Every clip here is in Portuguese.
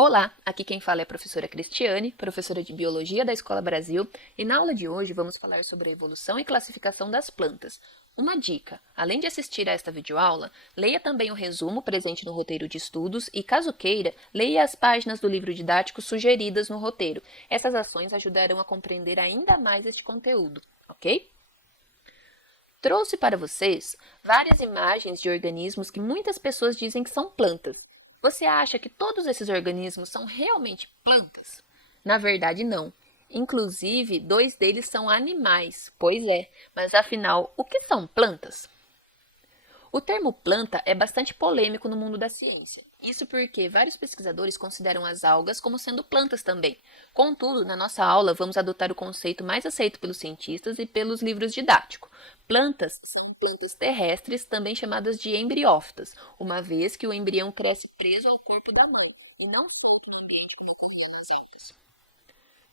Olá, aqui quem fala é a professora Cristiane, professora de Biologia da Escola Brasil, e na aula de hoje vamos falar sobre a evolução e classificação das plantas. Uma dica, além de assistir a esta videoaula, leia também o resumo presente no roteiro de estudos e, caso queira, leia as páginas do livro didático sugeridas no roteiro. Essas ações ajudarão a compreender ainda mais este conteúdo, ok? Trouxe para vocês várias imagens de organismos que muitas pessoas dizem que são plantas. Você acha que todos esses organismos são realmente plantas? Na verdade, não. Inclusive, 2 deles são animais. Pois é, mas afinal, o que são plantas? O termo planta é bastante polêmico no mundo da ciência. Isso porque vários pesquisadores consideram as algas como sendo plantas também. Contudo, na nossa aula vamos adotar o conceito mais aceito pelos cientistas e pelos livros didáticos. Plantas são plantas terrestres, também chamadas de embriófitas, uma vez que o embrião cresce preso ao corpo da mãe e não solto no ambiente como ocorria nas algas.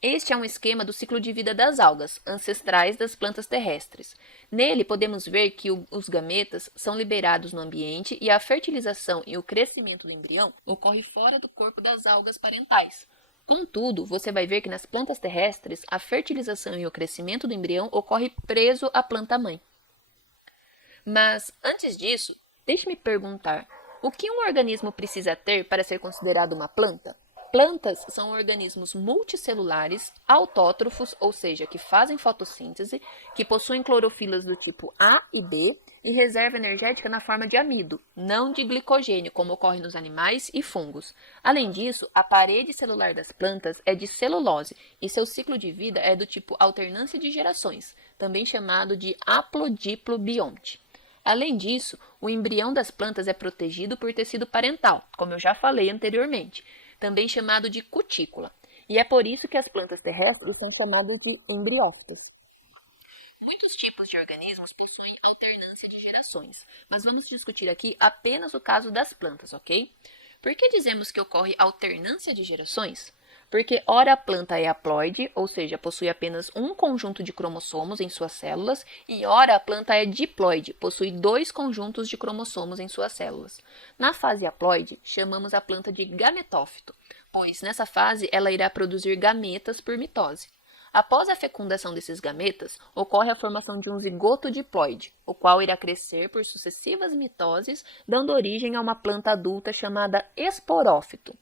Este é um esquema do ciclo de vida das algas, ancestrais das plantas terrestres. Nele, podemos ver que os gametas são liberados no ambiente e a fertilização e o crescimento do embrião ocorre fora do corpo das algas parentais. Contudo, você vai ver que nas plantas terrestres, a fertilização e o crescimento do embrião ocorre preso à planta-mãe. Mas, antes disso, deixe-me perguntar, o que um organismo precisa ter para ser considerado uma planta? Plantas são organismos multicelulares, autótrofos, ou seja, que fazem fotossíntese, que possuem clorofilas do tipo A e B e reserva energética na forma de amido, não de glicogênio, como ocorre nos animais e fungos. Além disso, a parede celular das plantas é de celulose e seu ciclo de vida é do tipo alternância de gerações, também chamado de haplodiplobionte. Além disso, o embrião das plantas é protegido por tecido parental, como eu já falei anteriormente, também chamado de cutícula, e é por isso que as plantas terrestres são chamadas de embriófitas. Muitos tipos de organismos possuem alternância de gerações, mas vamos discutir aqui apenas o caso das plantas, ok? Por que dizemos que ocorre alternância de gerações? Porque ora a planta é haploide, ou seja, possui apenas um conjunto de cromossomos em suas células, e ora a planta é diploide, possui 2 conjuntos de cromossomos em suas células. Na fase haploide, chamamos a planta de gametófito, pois nessa fase ela irá produzir gametas por mitose. Após a fecundação desses gametas, ocorre a formação de um zigoto diploide, o qual irá crescer por sucessivas mitoses, dando origem a uma planta adulta chamada esporófito.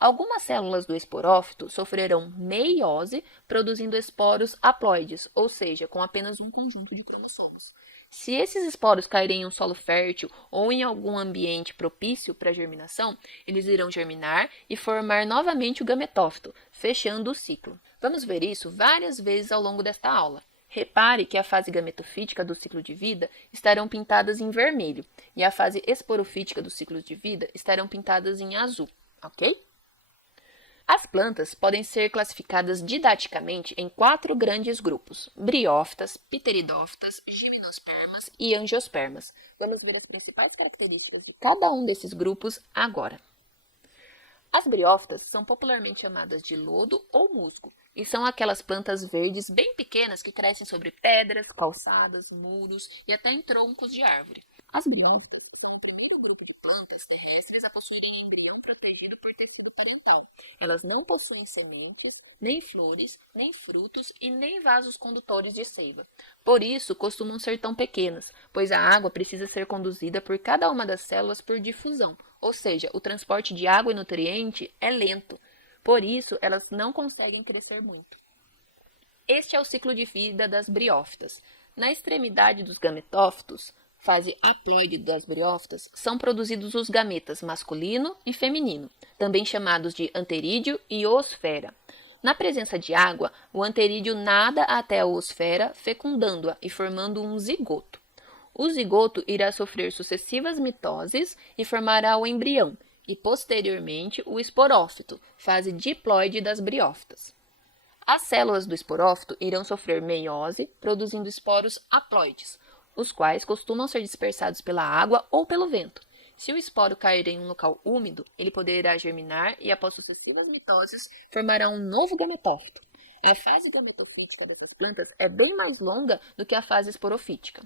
Algumas células do esporófito sofrerão meiose, produzindo esporos haploides, ou seja, com apenas um conjunto de cromossomos. Se esses esporos caírem em um solo fértil ou em algum ambiente propício para a germinação, eles irão germinar e formar novamente o gametófito, fechando o ciclo. Vamos ver isso várias vezes ao longo desta aula. Repare que a fase gametofítica do ciclo de vida estarão pintadas em vermelho e a fase esporofítica do ciclo de vida estarão pintadas em azul, ok? As plantas podem ser classificadas didaticamente em 4 grandes grupos: briófitas, pteridófitas, gimnospermas e angiospermas. Vamos ver as principais características de cada um desses grupos agora. As briófitas são popularmente chamadas de lodo ou musgo e são aquelas plantas verdes bem pequenas que crescem sobre pedras, calçadas, muros e até em troncos de árvore. As briófitas são o primeiro grupo de plantas terrestres a possuírem embrião protegido por tecido parental. Elas não possuem sementes, nem flores, nem frutos e nem vasos condutores de seiva. Por isso, costumam ser tão pequenas, pois a água precisa ser conduzida por cada uma das células por difusão, ou seja, o transporte de água e nutriente é lento. Por isso, elas não conseguem crescer muito. Este é o ciclo de vida das briófitas. Na extremidade dos gametófitos, fase haploide das briófitas, são produzidos os gametas masculino e feminino, também chamados de anterídeo e oosfera. Na presença de água, o anterídeo nada até a oosfera, fecundando-a e formando um zigoto. O zigoto irá sofrer sucessivas mitoses e formará o embrião, e posteriormente o esporófito, fase diploide das briófitas. As células do esporófito irão sofrer meiose, produzindo esporos haploides, os quais costumam ser dispersados pela água ou pelo vento. Se o esporo cair em um local úmido, ele poderá germinar e, após sucessivas mitoses, formará um novo gametófito. A fase gametofítica dessas plantas é bem mais longa do que a fase esporofítica.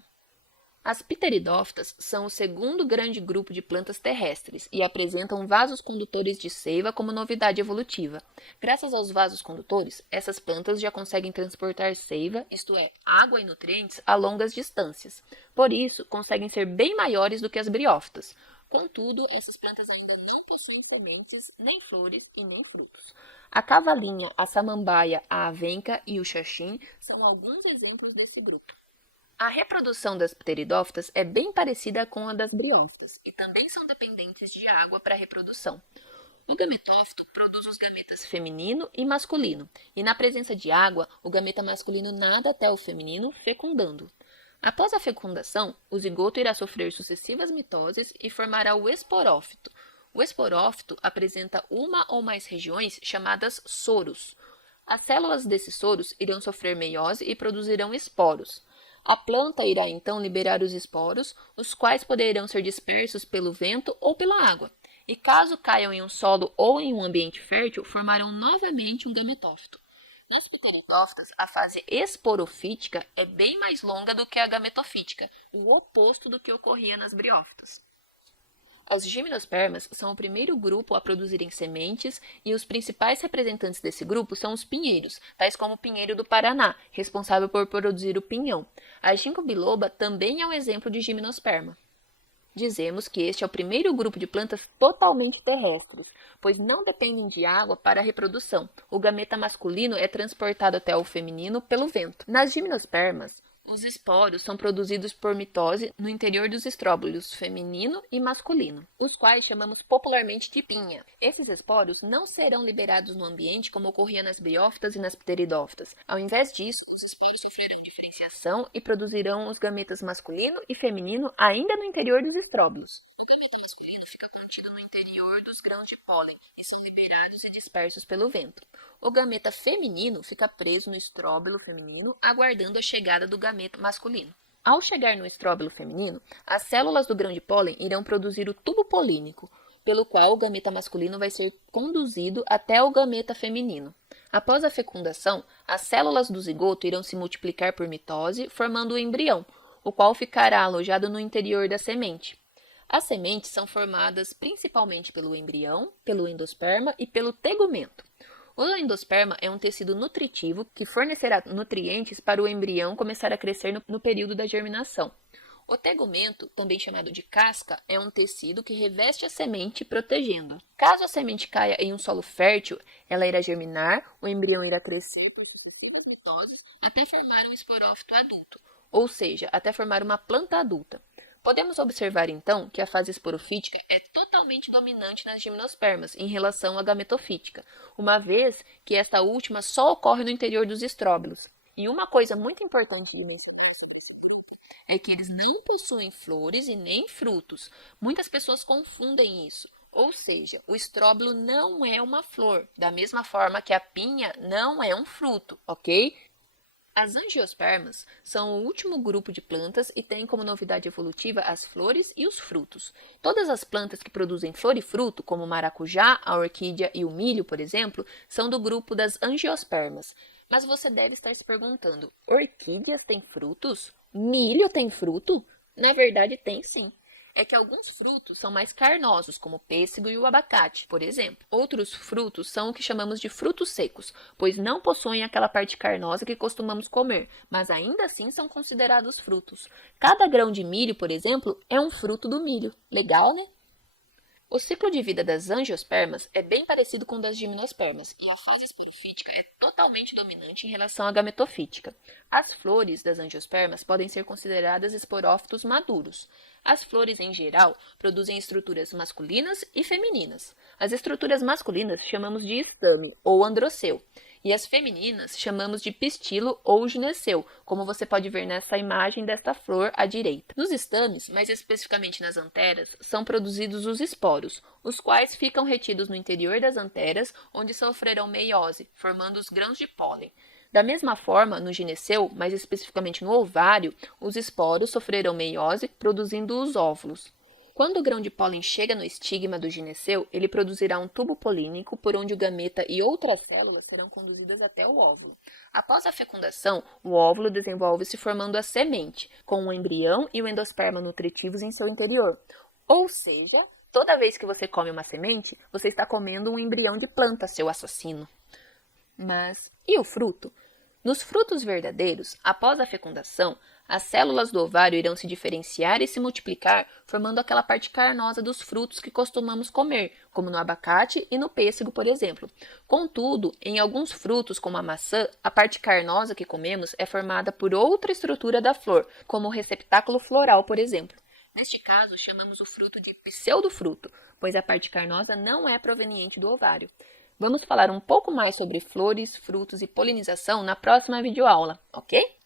As pteridófitas são o segundo grande grupo de plantas terrestres e apresentam vasos condutores de seiva como novidade evolutiva. Graças aos vasos condutores, essas plantas já conseguem transportar seiva, isto é, água e nutrientes, a longas distâncias. Por isso, conseguem ser bem maiores do que as briófitas. Contudo, essas plantas ainda não possuem sementes, nem flores e nem frutos. A cavalinha, a samambaia, a avenca e o xaxim são alguns exemplos desse grupo. A reprodução das pteridófitas é bem parecida com a das briófitas e também são dependentes de água para a reprodução. O gametófito produz os gametas feminino e masculino, e na presença de água, o gameta masculino nada até o feminino, fecundando. Após a fecundação, o zigoto irá sofrer sucessivas mitoses e formará o esporófito. O esporófito apresenta uma ou mais regiões chamadas soros. As células desses soros irão sofrer meiose e produzirão esporos. A planta irá então liberar os esporos, os quais poderão ser dispersos pelo vento ou pela água. E caso caiam em um solo ou em um ambiente fértil, formarão novamente um gametófito. Nas pteridófitas, a fase esporofítica é bem mais longa do que a gametofítica, o oposto do que ocorria nas briófitas. Os gimnospermas são o primeiro grupo a produzirem sementes e os principais representantes desse grupo são os pinheiros, tais como o pinheiro do Paraná, responsável por produzir o pinhão. A ginkgo biloba também é um exemplo de gimnosperma. Dizemos que este é o primeiro grupo de plantas totalmente terrestres, pois não dependem de água para a reprodução. O gameta masculino é transportado até o feminino pelo vento. Nas gimnospermas, os esporos são produzidos por mitose no interior dos estróbilos feminino e masculino, os quais chamamos popularmente de pinha. Esses esporos não serão liberados no ambiente como ocorria nas briófitas e nas pteridófitas. Ao invés disso, os esporos sofrerão diferenciação e produzirão os gametas masculino e feminino ainda no interior dos estróbilos. O gameta masculino fica contido no interior dos grãos de pólen e são liberados e dispersos pelo vento. O gameta feminino fica preso no estróbilo feminino, aguardando a chegada do gameta masculino. Ao chegar no estróbilo feminino, as células do grão de pólen irão produzir o tubo polínico, pelo qual o gameta masculino vai ser conduzido até o gameta feminino. Após a fecundação, as células do zigoto irão se multiplicar por mitose, formando o embrião, o qual ficará alojado no interior da semente. As sementes são formadas principalmente pelo embrião, pelo endosperma e pelo tegumento. O endosperma é um tecido nutritivo que fornecerá nutrientes para o embrião começar a crescer no período da germinação. O tegumento, também chamado de casca, é um tecido que reveste a semente protegendo-a. Caso a semente caia em um solo fértil, ela irá germinar, o embrião irá crescer por sucessivas mitoses até formar um esporófito adulto, ou seja, até formar uma planta adulta. Podemos observar, então, que a fase esporofítica é totalmente dominante nas gimnospermas em relação à gametofítica, uma vez que esta última só ocorre no interior dos estróbilos. E uma coisa muito importante de mencionar é que eles não possuem flores e nem frutos. Muitas pessoas confundem isso. Ou seja, o estróbilo não é uma flor, da mesma forma que a pinha não é um fruto, ok? As angiospermas são o último grupo de plantas e têm como novidade evolutiva as flores e os frutos. Todas as plantas que produzem flor e fruto, como o maracujá, a orquídea e o milho, por exemplo, são do grupo das angiospermas. Mas você deve estar se perguntando, orquídeas têm frutos? Milho tem fruto? Na verdade, tem sim. É que alguns frutos são mais carnosos, como o pêssego e o abacate, por exemplo. Outros frutos são o que chamamos de frutos secos, pois não possuem aquela parte carnosa que costumamos comer, mas ainda assim são considerados frutos. Cada grão de milho, por exemplo, é um fruto do milho. Legal, né? O ciclo de vida das angiospermas é bem parecido com o das gimnospermas, e a fase esporofítica é totalmente dominante em relação à gametofítica. As flores das angiospermas podem ser consideradas esporófitos maduros. As flores, em geral, produzem estruturas masculinas e femininas. As estruturas masculinas chamamos de estame, ou androceu, e as femininas chamamos de pistilo ou gineceu, como você pode ver nessa imagem desta flor à direita. Nos estames, mais especificamente nas anteras, são produzidos os esporos, os quais ficam retidos no interior das anteras, onde sofrerão meiose, formando os grãos de pólen. Da mesma forma, no gineceu, mais especificamente no ovário, os esporos sofrerão meiose, produzindo os óvulos. Quando o grão de pólen chega no estigma do gineceu, ele produzirá um tubo polínico por onde o gameta e outras células serão conduzidas até o óvulo. Após a fecundação, o óvulo desenvolve-se formando a semente, com o embrião e o endosperma nutritivos em seu interior. Ou seja, toda vez que você come uma semente, você está comendo um embrião de planta, seu assassino. Mas e o fruto? Nos frutos verdadeiros, após a fecundação, as células do ovário irão se diferenciar e se multiplicar, formando aquela parte carnosa dos frutos que costumamos comer, como no abacate e no pêssego, por exemplo. Contudo, em alguns frutos, como a maçã, a parte carnosa que comemos é formada por outra estrutura da flor, como o receptáculo floral, por exemplo. Neste caso, chamamos o fruto de pseudofruto, pois a parte carnosa não é proveniente do ovário. Vamos falar um pouco mais sobre flores, frutos e polinização na próxima videoaula, ok?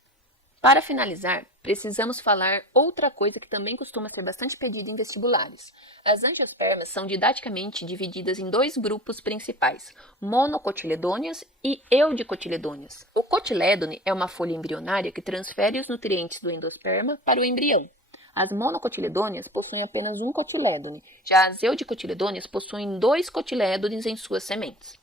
Para finalizar, precisamos falar outra coisa que também costuma ser bastante pedida em vestibulares. As angiospermas são didaticamente divididas em dois grupos principais, monocotiledôneas e eudicotiledôneas. O cotilédone é uma folha embrionária que transfere os nutrientes do endosperma para o embrião. As monocotiledôneas possuem apenas um cotilédone, já as eudicotiledôneas possuem 2 cotilédones em suas sementes.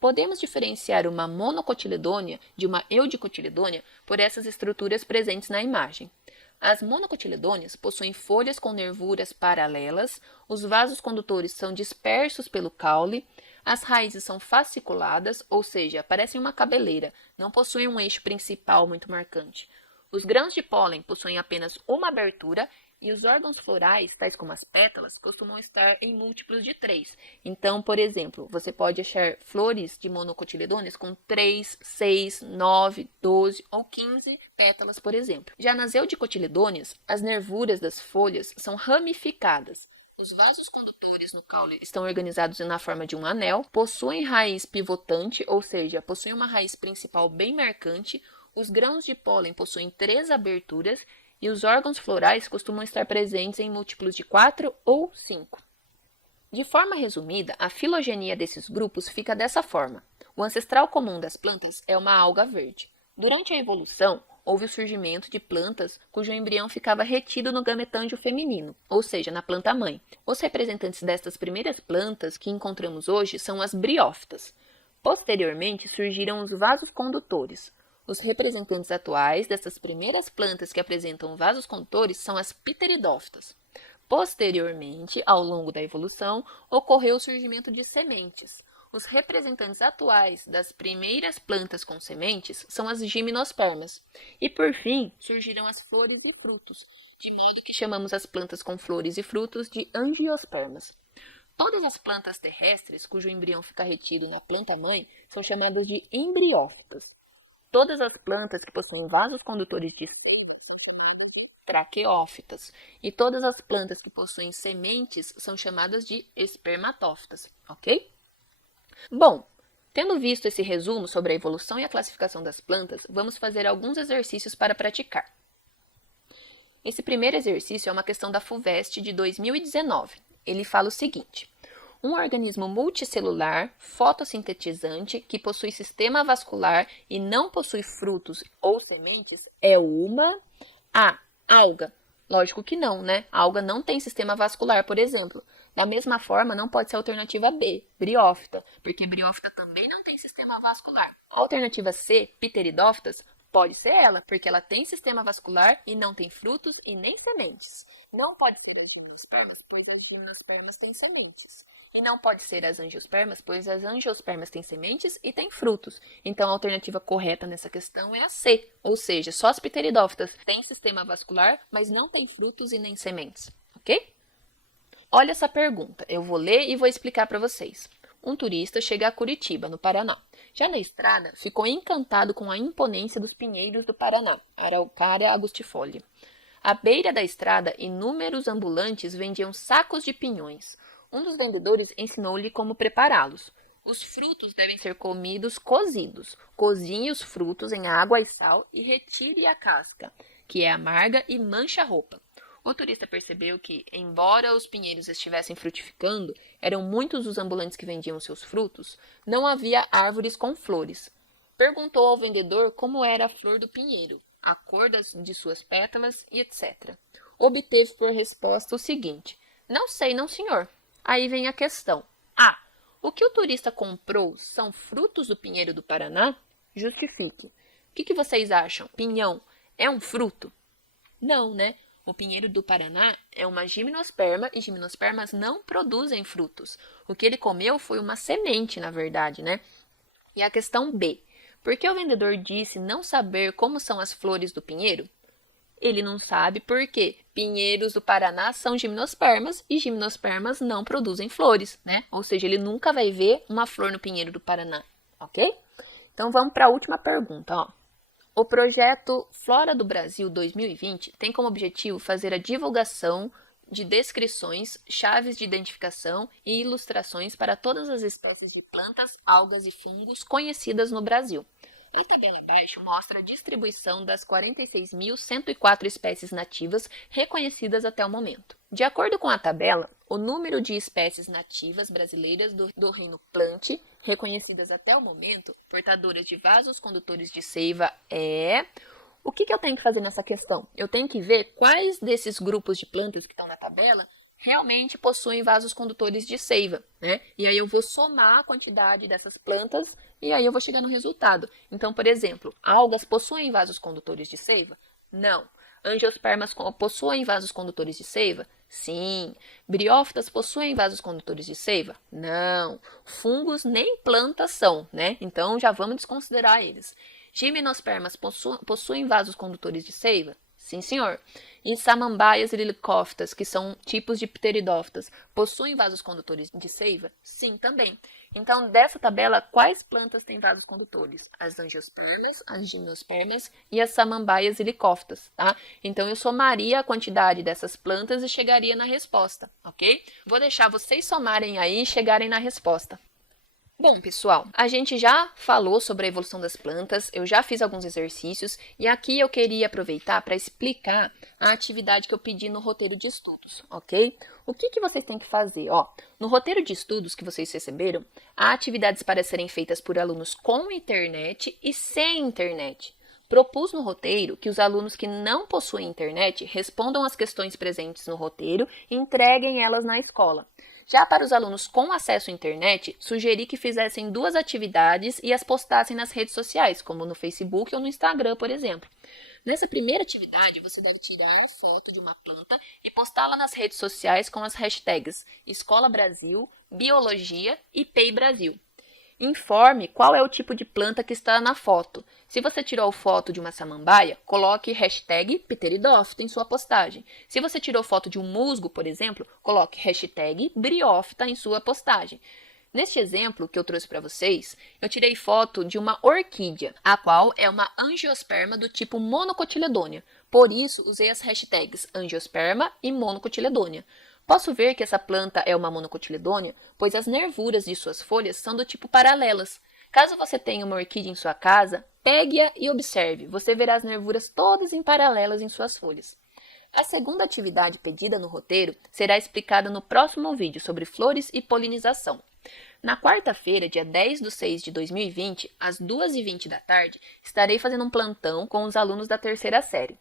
Podemos diferenciar uma monocotiledônea de uma eudicotiledônea por essas estruturas presentes na imagem. As monocotiledôneas possuem folhas com nervuras paralelas, os vasos condutores são dispersos pelo caule, as raízes são fasciculadas, ou seja, parecem uma cabeleira, não possuem um eixo principal muito marcante. Os grãos de pólen possuem apenas uma abertura e os órgãos florais, tais como as pétalas, costumam estar em múltiplos de 3. Então, por exemplo, você pode achar flores de monocotiledôneas com 3, 6, 9, 12 ou 15 pétalas, por exemplo. Já nas eudicotiledôneas, as nervuras das folhas são ramificadas. Os vasos condutores no caule estão organizados na forma de um anel, possuem raiz pivotante, ou seja, possuem uma raiz principal bem marcante. Os grãos de pólen possuem 3 aberturas e os órgãos florais costumam estar presentes em múltiplos de 4 ou 5. De forma resumida, a filogenia desses grupos fica dessa forma. O ancestral comum das plantas é uma alga verde. Durante a evolução, houve o surgimento de plantas cujo embrião ficava retido no gametângio feminino, ou seja, na planta-mãe. Os representantes destas primeiras plantas que encontramos hoje são as briófitas. Posteriormente, surgiram os vasos condutores. Os representantes atuais dessas primeiras plantas que apresentam vasos condutores são as pteridófitas. Posteriormente, ao longo da evolução, ocorreu o surgimento de sementes. Os representantes atuais das primeiras plantas com sementes são as gimnospermas. E, por fim, surgiram as flores e frutos, de modo que chamamos as plantas com flores e frutos de angiospermas. Todas as plantas terrestres cujo embrião fica retido na planta-mãe são chamadas de embriófitas. Todas as plantas que possuem vasos condutores de estufa são chamadas de traqueófitas, e todas as plantas que possuem sementes são chamadas de espermatófitas, ok? Bom, tendo visto esse resumo sobre a evolução e a classificação das plantas, vamos fazer alguns exercícios para praticar. Esse primeiro exercício é uma questão da FUVEST de 2019. Ele fala o seguinte: um organismo multicelular, fotossintetizante, que possui sistema vascular e não possui frutos ou sementes, é uma A. Alga. Lógico que não, né? A alga não tem sistema vascular, por exemplo. Da mesma forma, não pode ser a alternativa B, briófita, porque briófita também não tem sistema vascular. A alternativa C, pteridófitas, pode ser ela, porque ela tem sistema vascular e não tem frutos e nem sementes. Não pode ser as gimnospermas, pois as gimnospermas têm sementes. E não pode ser as angiospermas, pois as angiospermas têm sementes e têm frutos. Então, a alternativa correta nessa questão é a C, ou seja, só as pteridófitas têm sistema vascular, mas não têm frutos e nem sementes, ok? Olha essa pergunta, eu vou ler e vou explicar para vocês. Um turista chega a Curitiba, no Paraná. Já na estrada, ficou encantado com a imponência dos pinheiros do Paraná, Araucária agustifolia. À beira da estrada, inúmeros ambulantes vendiam sacos de pinhões. Um dos vendedores ensinou-lhe como prepará-los. Os frutos devem ser comidos cozidos. Cozinhe os frutos em água e sal e retire a casca, que é amarga e mancha a roupa. O turista percebeu que, embora os pinheiros estivessem frutificando, eram muitos os ambulantes que vendiam seus frutos, não havia árvores com flores. Perguntou ao vendedor como era a flor do pinheiro, a cor de suas pétalas e etc. Obteve por resposta o seguinte: Não sei, não senhor. Aí vem a questão. A. O que o turista comprou são frutos do pinheiro do Paraná? Justifique. O que vocês acham? Pinhão é um fruto? Não, né? O pinheiro do Paraná é uma gimnosperma e gimnospermas não produzem frutos. O que ele comeu foi uma semente, na verdade, né? E a questão B. Por que o vendedor disse não saber como são as flores do pinheiro? Ele não sabe porque pinheiros do Paraná são gimnospermas e gimnospermas não produzem flores, né? Ou seja, ele nunca vai ver uma flor no pinheiro do Paraná, ok? Então vamos para a última pergunta, ó. O projeto Flora do Brasil 2020 tem como objetivo fazer a divulgação de descrições, chaves de identificação e ilustrações para todas as espécies de plantas, algas e fungos conhecidas no Brasil. A tabela abaixo mostra a distribuição das 46.104 espécies nativas reconhecidas até o momento. De acordo com a tabela, o número de espécies nativas brasileiras do reino Plant, reconhecidas até o momento, portadoras de vasos condutores de seiva é... O que eu tenho que fazer nessa questão? Eu tenho que ver quais desses grupos de plantas que estão na tabela realmente possuem vasos condutores de seiva, né? E aí eu vou somar a quantidade dessas plantas e aí eu vou chegar no resultado. Então, por exemplo, algas possuem vasos condutores de seiva? Não. Angiospermas possuem vasos condutores de seiva? Sim. Briófitas possuem vasos condutores de seiva? Não. Fungos nem plantas são, né? Então já vamos desconsiderar eles. Gimnospermas possuem vasos condutores de seiva? Sim, senhor. E samambaias e lilicófitas, que são tipos de pteridófitas, possuem vasos condutores de seiva? Sim, também. Então, dessa tabela, quais plantas têm vasos condutores? As angiospermas, as gimnospermas e as samambaias e licófitas, tá? Então, eu somaria a quantidade dessas plantas e chegaria na resposta, ok? Vou deixar vocês somarem aí e chegarem na resposta. Bom, pessoal, a gente já falou sobre a evolução das plantas, eu já fiz alguns exercícios e aqui eu queria aproveitar para explicar a atividade que eu pedi no roteiro de estudos, ok? O que vocês têm que fazer? Ó, no roteiro de estudos que vocês receberam, há atividades para serem feitas por alunos com internet e sem internet. Propus no roteiro que os alunos que não possuem internet respondam às questões presentes no roteiro e entreguem elas na escola. Já para os alunos com acesso à internet, sugeri que fizessem 2 atividades e as postassem nas redes sociais, como no Facebook ou no Instagram, por exemplo. Nessa primeira atividade, você deve tirar a foto de uma planta e postá-la nas redes sociais com as hashtags Escola Brasil, Biologia e PEI Brasil. Informe qual é o tipo de planta que está na foto. Se você tirou foto de uma samambaia, coloque hashtag pteridófita em sua postagem. Se você tirou foto de um musgo, por exemplo, coloque hashtag briófita em sua postagem. Neste exemplo que eu trouxe para vocês, eu tirei foto de uma orquídea, a qual é uma angiosperma do tipo monocotiledônea. Por isso, usei as hashtags angiosperma e monocotiledônea. Posso ver que essa planta é uma monocotiledônea, pois as nervuras de suas folhas são do tipo paralelas. Caso você tenha uma orquídea em sua casa, pegue-a e observe. Você verá as nervuras todas em paralelas em suas folhas. A segunda atividade pedida no roteiro será explicada no próximo vídeo sobre flores e polinização. Na quarta-feira, dia 10/6 de 2020, às 2h20 da tarde, estarei fazendo um plantão com os alunos da terceira série.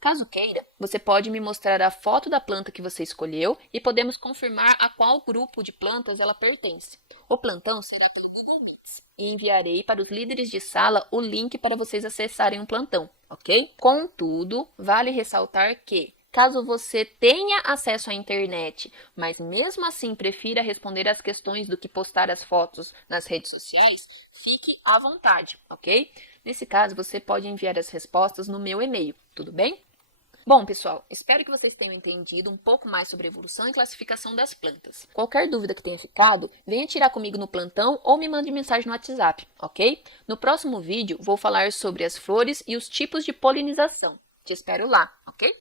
Caso queira, você pode me mostrar a foto da planta que você escolheu e podemos confirmar a qual grupo de plantas ela pertence. O plantão será pelo Google Meets e enviarei para os líderes de sala o link para vocês acessarem o plantão, ok? Contudo, vale ressaltar que, caso você tenha acesso à internet, mas mesmo assim prefira responder às questões do que postar as fotos nas redes sociais, fique à vontade, ok? Nesse caso, você pode enviar as respostas no meu e-mail, tudo bem? Bom, pessoal, espero que vocês tenham entendido um pouco mais sobre a evolução e classificação das plantas. Qualquer dúvida que tenha ficado, venha tirar comigo no plantão ou me mande mensagem no WhatsApp, ok? No próximo vídeo, vou falar sobre as flores e os tipos de polinização. Te espero lá, ok?